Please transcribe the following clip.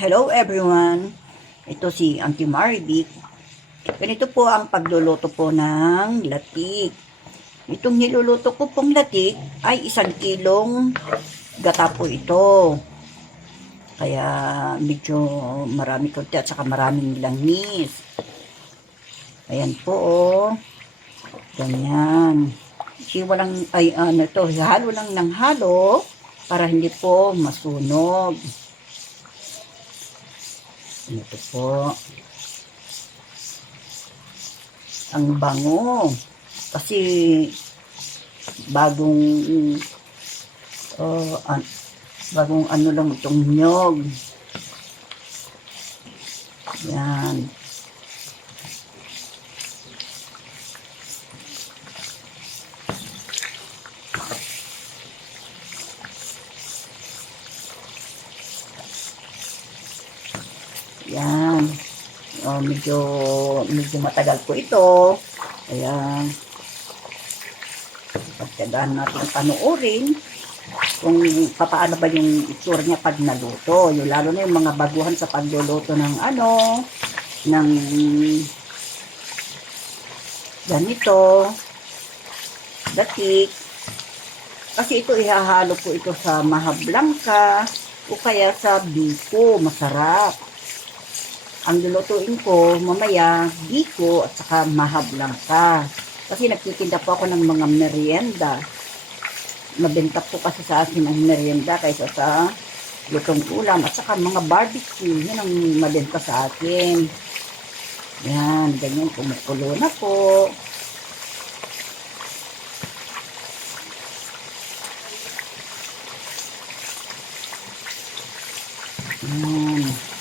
Hello everyone! Ito si Auntie Marivic. Ganito po ang pagluluto po ng latik. Itong niluluto ko pong latik ay 1 kilong gata po ito. Kaya medyo marami konti at saka maraming langis. Ayan po oh. Ganyan. Halo lang ng halo para hindi po masunog. Ito po. Ang bango. Kasi bagong bagong ano lang itong nyog. Yan. Yan. Medyo matagal po ito. Kaya pagtyagaan natin panoorin kung paano ba yung itsura niya pag naluto. Yung lalo na yung mga baguhan sa pagluluto ng ng ganito, datik. Kasi ito ihahalo po ito sa maha blanca o kaya sa biko, masarap. Ang lulutuin ko mamaya, biko at saka maha blanca. Kasi nagtitinda po ako ng mga merienda. Mabenta po kasi sa akin ang merienda kaysa sa lutong ulam at saka mga barbecue. Yan ang mabenta sa akin. Yan, ganyan, kumukulo na po. Yan.